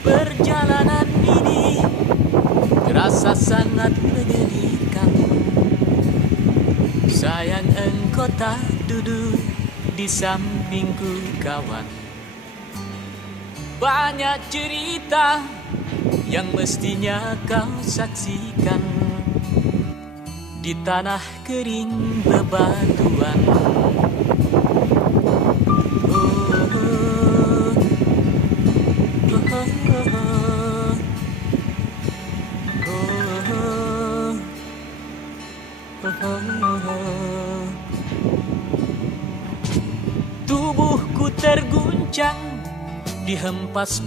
Perjalanan ini terasa sangat menyedihkan. Sayang engkau tak duduk di sampingku kawan. Banyak cerita yang mestinya kau saksikan di tanah kering bebatuan. Tubuhku terguncang dihempas